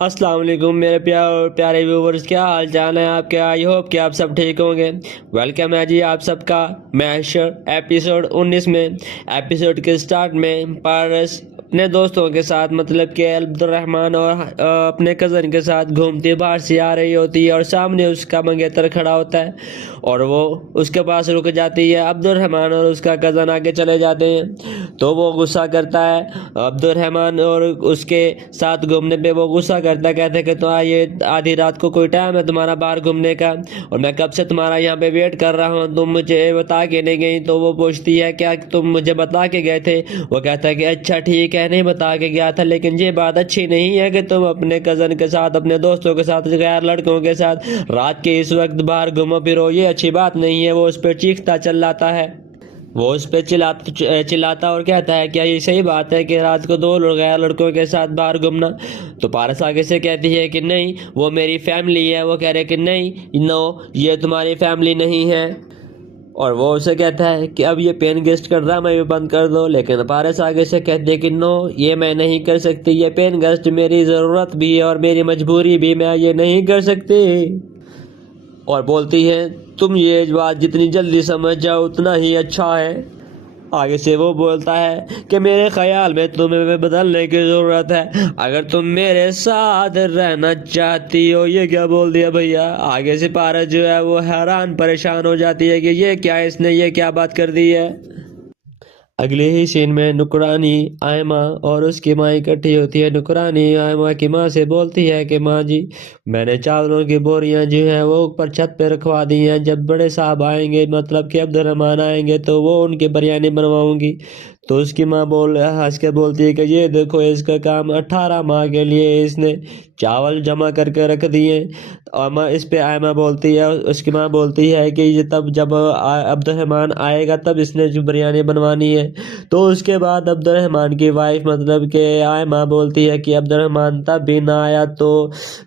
السلام علیکم میرے پیارے ویورز، کیا حال چال ہیں آپ کے؟ آئی ہوپ کہ آپ سب ٹھیک ہوں گے۔ ویلکم ہے جی آپ سب کا محشر ایپیسوڈ 19 میں۔ ایپیسوڈ کے سٹارٹ میں پارس اپنے دوستوں کے ساتھ مطلب کہ عبد الرحمن اور اپنے کزن کے ساتھ گھومتی باہر سے آ رہی ہوتی ہے اور سامنے اس کا منگیتر کھڑا ہوتا ہے اور وہ اس کے پاس رک جاتی ہے۔ عبد الرحمن اور اس کا کزن آگے چلے جاتے ہیں تو وہ غصہ کرتا ہے۔ عبد الرحمن اور اس کے ساتھ گھومنے پہ وہ غصہ کرتا ہے، کہتے کہ تو یہ آدھی رات کو کوئی ٹائم ہے تمہارا باہر گھومنے کا، اور میں کب سے تمہارا یہاں پہ ویٹ کر رہا ہوں، تم مجھے بتا کے نہیں گئی۔ تو وہ پوچھتی ہے کیا تم مجھے بتا کے گئے تھے؟ وہ کہتا ہے کہ اچھا ٹھیک ہے، نہیں بتا کے گیا تھا، لیکن یہ بات اچھی نہیں ہے کہ تم اپنے کزن کے ساتھ، اپنے دوستوں کے ساتھ، غیر لڑکوں کے ساتھ رات کے اس وقت باہر گھومو پھرو، یہ اچھی بات نہیں ہے۔ وہ اس پہ چیختا چلاتا ہے، وہ اس پہ چلاتا اور کہتا ہے کیا یہ صحیح بات ہے کہ رات کو دو غیر لڑکوں کے ساتھ باہر گھومنا؟ تو پارس آگے سے کہتی ہے کہ نہیں وہ میری فیملی ہے۔ وہ کہہ رہے کہ نہیں، نو یہ تمہاری فیملی نہیں ہے، اور وہ اسے کہتا ہے کہ اب یہ پین گیسٹ کا ڈرامہ بھی بند کر دو، لیکن پارس آگے سے کہتے ہیں کہ نو یہ میں نہیں کر سکتی، یہ پین گیسٹ میری ضرورت بھی ہے اور میری مجبوری بھی، میں یہ نہیں کر سکتی۔ اور بولتی ہے تم یہ بات جتنی جلدی سمجھ جاؤ اتنا ہی اچھا ہے۔ آگے سے وہ بولتا ہے کہ میرے خیال میں تمہیں بدلنے کی ضرورت ہے اگر تم میرے ساتھ رہنا چاہتی ہو۔ یہ کیا بول دیا بھیا؟ آگے سے پارس جو ہے وہ حیران پریشان ہو جاتی ہے کہ یہ کیا، اس نے یہ کیا بات کر دی ہے۔ اگلے ہی سین میں نکرانی آئمہ اور اس کی ماں اکٹھی ہوتی ہے۔ نکرانی آئمہ کی ماں سے بولتی ہے کہ ماں جی میں نے چاولوں کی بوریاں جو ہیں وہ اوپر چھت پہ رکھوا دی ہیں، جب بڑے صاحب آئیں گے مطلب کہ عبد الرحمن آئیں گے تو وہ ان کی بریانی بنواؤں گی۔ تو اس کی ماں ہنس کے بولتی ہے کہ یہ دیکھو اس کا کام 18 ماہ کے لیے اس نے چاول جمع کر کے رکھ دیے۔ اس پہ آئمہ بولتی ہے، اس کی ماں بولتی ہے کہ یہ تب جب عبد الرحمن آئے گا تب اس نے جو بریانی بنوانی ہے۔ تو اس کے بعد عبد الرحمن کی وائف مطلب کہ آئمہ بولتی ہے کہ عبد الرحمن تب بھی نہ آیا تو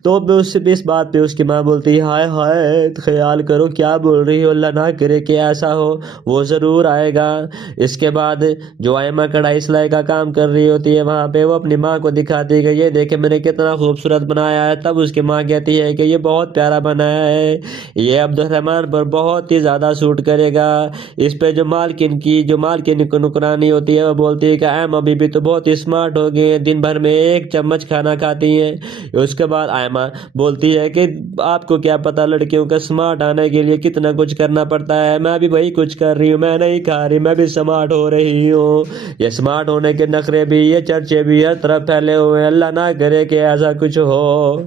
اس بات پہ اس کی ماں بولتی ہے ہائے ہائے خیال کرو کیا بول رہی ہو، اللہ نہ کرے کہ ایسا ہو، وہ ضرور آئے گا۔ اس کے بعد جو آئمہ کڑھائی سلائی کا کام کر رہی ہوتی ہے وہاں پہ وہ اپنی ماں کو دکھاتی ہے کہ یہ دیکھے میں نے کتنا خوبصورت بنایا ہے۔ تب اس کی ماں کہتی ہے کہ یہ بہت پیارا بنایا ہے، یہ عبد الرحمن پر بہت ہی زیادہ سوٹ کرے گا۔ اس پہ جو مالکن نکرانی ہوتی ہے وہ بولتی ہے کہ آئمہ بی بی تو بہت ہی اسمارٹ ہو گئی ہیں، دن بھر میں 1 چمچ کھانا کھاتی ہیں۔ اس کے بعد آئمہ بولتی ہے کہ آپ کو کیا پتا لڑکیوں کا اسمارٹ آنے کے لیے کتنا کچھ کرنا پڑتا ہے، میں بھی وہی کچھ کر رہی ہوں، میں نہیں کھا رہی، میں بھی اسمارٹ ہو رہی ہوں۔ یہ اسمارٹ ہونے کے نخرے بھی، یہ چرچے بھی ہر طرف پھیلے ہوئے ہیں، اللہ نہ کرے کہ ایسا کچھ ہو۔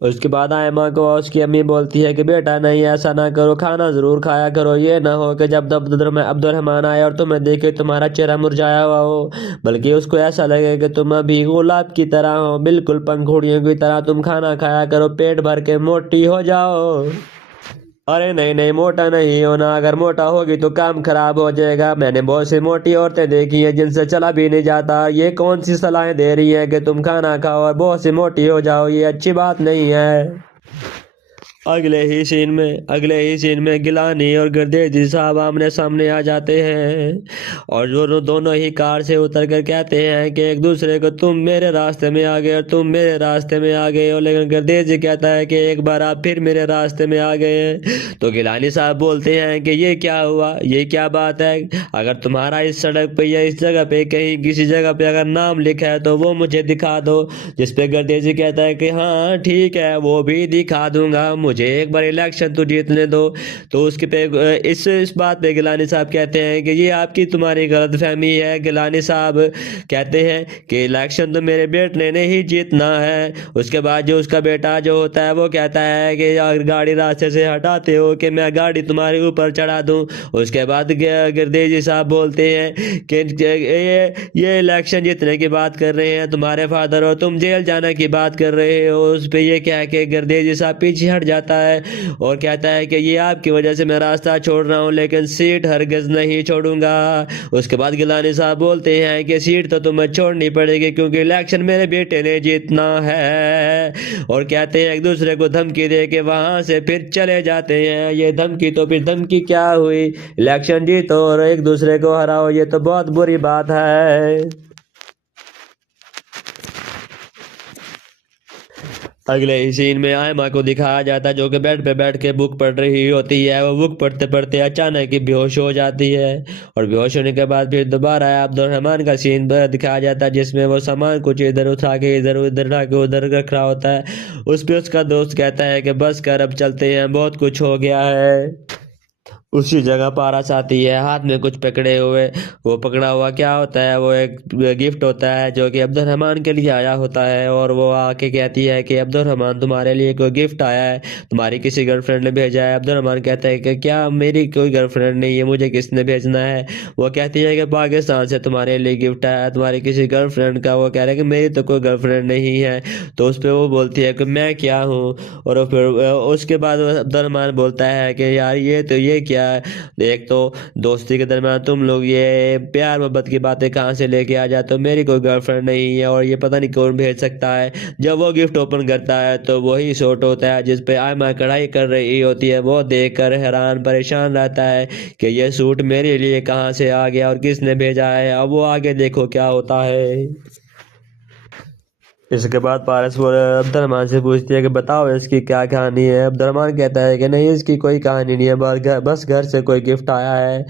اس کے بعد آئمہ کو اس کی امی بولتی ہے کہ بیٹا نہیں ایسا نہ کرو، کھانا ضرور کھایا کرو، یہ نہ ہو کہ جب عبد الرحمن آئے اور تمہیں دیکھے تمہارا چہرہ مرجھایا ہوا ہو، بلکہ اس کو ایسا لگے کہ تم ابھی گلاب کی طرح ہو، بالکل پنکھوڑیوں کی طرح تم کھانا کھایا کرو، پیٹ بھر کے موٹی ہو جاؤ۔ ارے نہیں نہیں موٹا نہیں ہونا، اگر موٹا ہوگی تو کام خراب ہو جائے گا، میں نے بہت سی موٹی عورتیں دیکھی ہیں جن سے چلا بھی نہیں جاتا، یہ کون سی صلاحیں دے رہی ہیں کہ تم کھانا کھاؤ اور بہت سی موٹی ہو جاؤ، یہ اچھی بات نہیں ہے۔ اگلے ہی سین میں گیلانی اور گردیزی صاحب آمنے سامنے آ جاتے ہیں اور دونوں ہی کار سے اتر کر کہتے ہیں کہ ایک دوسرے کو تم میرے راستے میں آ گئے اور تم میرے راستے میں آ گئے ہو، لیکن گردیزی کہتا ہے کہ ایک بار آپ پھر میرے راستے میں آ گئے ہیں۔ تو گیلانی صاحب بولتے ہیں کہ یہ کیا ہوا، یہ کیا بات ہے، اگر تمہارا اس سڑک پہ یا اس جگہ پہ کہیں کسی جگہ پہ اگر نام لکھا ہے تو وہ مجھے دکھا دو۔ جس پہ گردیزی کہتا ہے کہ ہاں ٹھیک ہے وہ بھی دکھا دوں گا، مجھے ایک بار الیکشن تو جیتنے دو۔ تو اس بات پہ گیلانی صاحب کہتے ہیں کہ یہ آپ کی تمہاری غلط فہمی ہے۔ گیلانی صاحب کہتے ہیں کہ الیکشن تو میرے بیٹے نے ہی جیتنا ہے۔ اس کے بعد جو اس کا بیٹا جو ہوتا ہے وہ کہتا ہے کہ اگر گاڑی راستے سے ہٹاتے ہو کہ میں گاڑی تمہارے اوپر چڑھا دوں۔ اس کے بعد گردیزی صاحب بولتے ہیں کہ یہ الیکشن جیتنے کی بات کر رہے ہیں تمہارے فادر، اور تم جیل جانے کی بات کر رہے ہو۔ اس پہ یہ کہہ کے گردیزی صاحب پیچھے ہٹ جاتا ہے اور کہتا ہے کہ یہ آپ کی وجہ سے میں راستہ چھوڑ رہا ہوں لیکن سیٹ ہرگز نہیں چھوڑوں گا۔ اس کے بعد گیلانی صاحب بولتے ہیں کہ سیٹ تو تمہیں چھوڑنی پڑے گی کیونکہ الیکشن میرے بیٹے نے جیتنا ہے، اور کہتے ہیں ایک دوسرے کو دھمکی دے کے وہاں سے پھر چلے جاتے ہیں۔ یہ دھمکی تو پھر دھمکی کیا ہوئی، الیکشن جیتو اور ایک دوسرے کو ہراؤ، یہ تو بہت بری بات ہے۔ अगले ही सीन में आयमा को दिखाया जाता है जो कि बेड पे बैठ के बुक पढ़ रही होती है। वो बुक पढ़ते पढ़ते अचानक ही बेहोश हो जाती है और बेहोश होने के बाद फिर दोबारा अब्दुलरहमान का सीन दिखाया जाता है जिसमें वो सामान कुछ इधर उठा के इधर उधर उठा के उधर रख रहा होता है। उस पे उसका दोस्त कहता है कि बस कर, अब चलते हैं, बहुत कुछ हो गया है। उसी जगह पारस आती है हाथ में कुछ पकड़े हुए। वो पकड़ा हुआ क्या होता है, वो एक गिफ्ट होता है जो कि अब्दुलरहमान के लिए आया होता है। और वो आके कहती है कि अब्दुलरहमान तुम्हारे लिए कोई गिफ्ट आया है, तुम्हारी किसी गर्लफ्रेंड ने भेजा है। अब्दुलरहमान कहता है कि क्या, मेरी कोई गर्लफ्रेंड नहीं है, मुझे किसने भेजना है। वो कहती है कि पाकिस्तान से तुम्हारे लिए गिफ्ट आया है, तुम्हारी किसी गर्लफ्रेंड का। वो कह रहा है कि मेरी तो कोई गर्लफ्रेंड नहीं है। तो उस पर वो बोलती है कि मैं क्या हूँ। और फिर उसके बाद अब्दुलरहमान बोलता है कि यार ये क्या, एक तो दोस्ती के दरमियान तुम लोग ये प्यार मोहब्बत की बातें कहाँ से लेके आ जाते हो, मेरी कोई गर्लफ्रेंड नहीं है और ये पता नहीं कौन भेज सकता है। जब वो गिफ्ट ओपन करता है तो वही शॉट होता है जिस पे आयमा कढ़ाई कर रही होती है। वो देखकर हैरान परेशान रहता है कि ये सूट मेरे लिए कहाँ से आ गया और किसने भेजा है। अब वो आगे देखो क्या होता है। इसके बाद पारस वो अब्दुलरहमान से पूछती है कि बताओ इसकी क्या कहानी है। अब्दुलरहमान कहता है कि नहीं, इसकी कोई कहानी नहीं है, बस घर से कोई गिफ्ट आया है।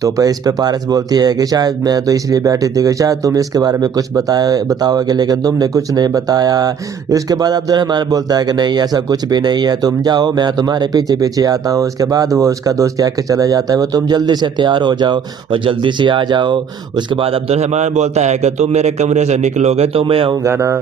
तो इस पे पारस बोलती है कि शायद मैं तो इसलिए बैठी थी कि शायद तुम इसके बारे में कुछ बताओगे, लेकिन तुमने कुछ नहीं बताया। इसके बाद अब्दुलरहमान बोलता है कि नहीं, ऐसा कुछ भी नहीं है, तुम जाओ, मैं तुम्हारे पीछे पीछे आता हूँ। उसके बाद वो उसका दोस्त कह के चला जाता है वो तुम जल्दी से तैयार हो जाओ और जल्दी से आ जाओ। उसके बाद अब्दुलरहमान बोलता है कि तुम मेरे कमरे से निकलोगे तो मैं आऊँगा ना।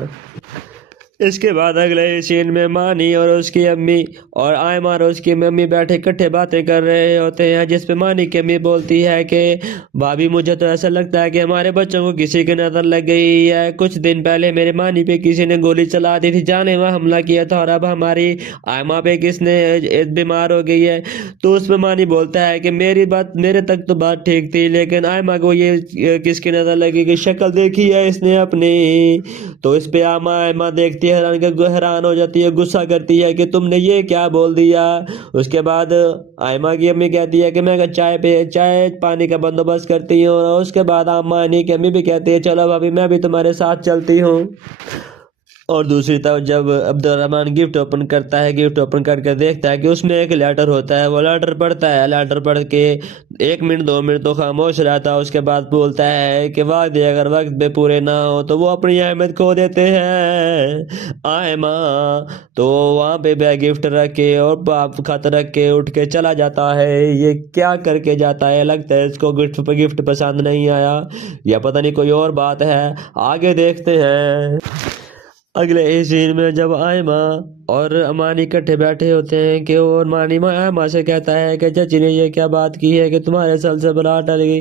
इसके बाद अगले सीन में मानी और उसकी अम्मी और आयमा और उसकी मम्मी बैठे इकट्ठे बातें कर रहे होते हैं, जिस पे मानी की अम्मी बोलती है कि भाभी, मुझे तो ऐसा लगता है कि हमारे बच्चों को किसी की नजर लग गई है। कुछ दिन पहले मेरे मानी पे किसी ने गोली चला दी थी, जाने वह हमला किया था, और अब हमारी आयमा पे किसने बीमार हो गई है। तो उसमें मानी बोलता है कि मेरे तक तो बात ठीक थी, लेकिन आयमा को ये किसकी नजर लगी कि शक्ल देखी है इसने अपनी। तो इस पे आयमा देखती हैरान हो जाती है, गुस्सा करती है कि तुमने ये क्या बोल दिया। उसके बाद आयमा की अम्मी कहती है कि मैं चाय पानी का बंदोबस्त करती हूँ। और उसके बाद अम्मा की अम्मी भी कहती है चलो भाभी, मैं भी तुम्हारे साथ चलती हूँ। और दूसरी तरफ जब अब्दुलरहमान गिफ्ट ओपन करता है, गिफ्ट ओपन करके देखता है कि उसमें एक लेटर होता है। वो लेटर पढ़ता है, लेटर पढ़ के 1 मिनट 2 मिनट तो खामोश रहता है। उसके बाद बोलता है कि वादे अगर वक्त पे पूरे ना हो तो वो अपनी अहमियत खो देते हैं। आयमा तो वहाँ पे बैग गिफ्ट रख के और खत रख के उठ के चला जाता है। ये क्या करके जाता है, लगता है इसको गिफ्ट पसंद नहीं आया या पता नहीं कोई और बात है। आगे देखते हैं। अगले ही सीन में जब आयमा और अमानी इकट्ठे बैठे होते हैं कि और मानी आयमा से कहता है कि चाची ने ये क्या बात की है कि तुम्हारे सर से बला टल गई।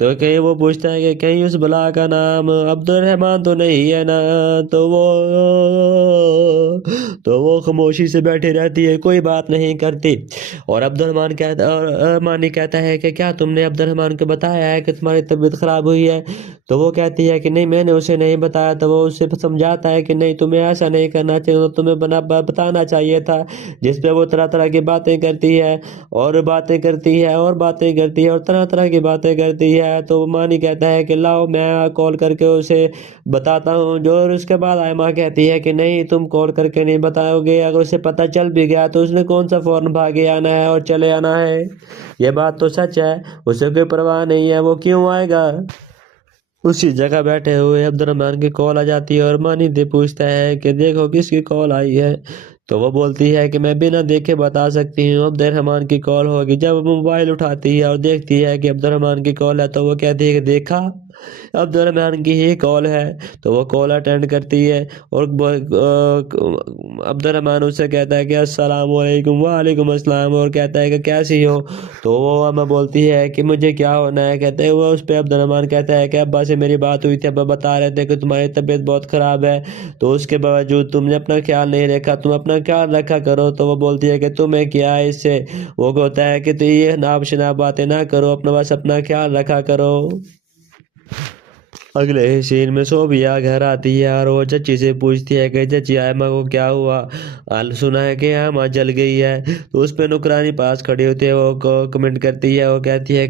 तो कहीं वो पूछता है कि कहीं उस बला का नाम अब्दुलरहमान तो नहीं है ना। तो वो खामोशी से बैठी रहती है, कोई बात नहीं करती। और मानी कहता है कि क्या तुमने अब्दुलरहमान को बताया है कि तुम्हारी तबीयत खराब हुई है। तो वो कहती है कि नहीं, मैंने उसे नहीं बताया। तो वो उससे समझाता है कि नहीं, तुम्हें ऐसा नहीं करना चाहिए, तुम्हें बताना चाहिए था। जिस पे वो तरह तरह की बातें करती है और बातें करती है और बातें करती है और तरह तरह की बातें करती है। तो मानी कहता है कि लाओ मैं कॉल करके उसे बताता हूँ। जो और उसके बाद आयमा कहती है कि नहीं, तुम कॉल करके नहीं बताओगे, अगर उसे पता चल भी गया तो उसने कौन सा फौरन भागे आना है और चले आना है। ये बात तो सच है, उसे कोई परवाह नहीं है, वो क्यों आएगा। उसी जगह बैठे हुए अब्दुलरहमान की कॉल आ जाती है और मानिंदे पूछता है कि देखो किसकी कॉल आई है। तो वो बोलती है कि मैं बिना देखे बता सकती हूँ, अब्दुलरहमान की कॉल होगी। जब वो मोबाइल उठाती है और देखती है कि अब्दुलरहमान की कॉल है तो वो कहती है कि देखा, अब्दुलरहमान की ही कॉल है। तो वो कॉल अटेंड करती है और अब्दुलरहमान उससे कहता है कि अस्सलाम वालेकुम। वालेकुम अस्सलाम। और कहता है कि कैसी हो। तो वो अम्मा बोलती है कि मुझे क्या होना है। कहते हैं वो उस पर अब्दुलरहमान कहता है कि अब्बा से मेरी बात हुई थी, अब्बा बता रहे थे कि तुम्हारी तबीयत बहुत ख़राब है, तो उसके बावजूद तुमने अपना ख्याल नहीं रखा, तुम अपना ख्याल रखा करो। तो वो बोलती है कि तुम्हें क्या है इससे। वो कहता है कि तो ये नाप शनाप बातें ना करो, अपना बस अपना ख्याल रखा करो। अगले ही सीन में सोबिया घर आती है और वो चची से पूछती है कि चची आयमा को क्या हुआ। सुना है कि आयमा जल गई है। तो उस पे नुकरानी पास खड़ी होती है, वो कमेंट करती है, वो कहती है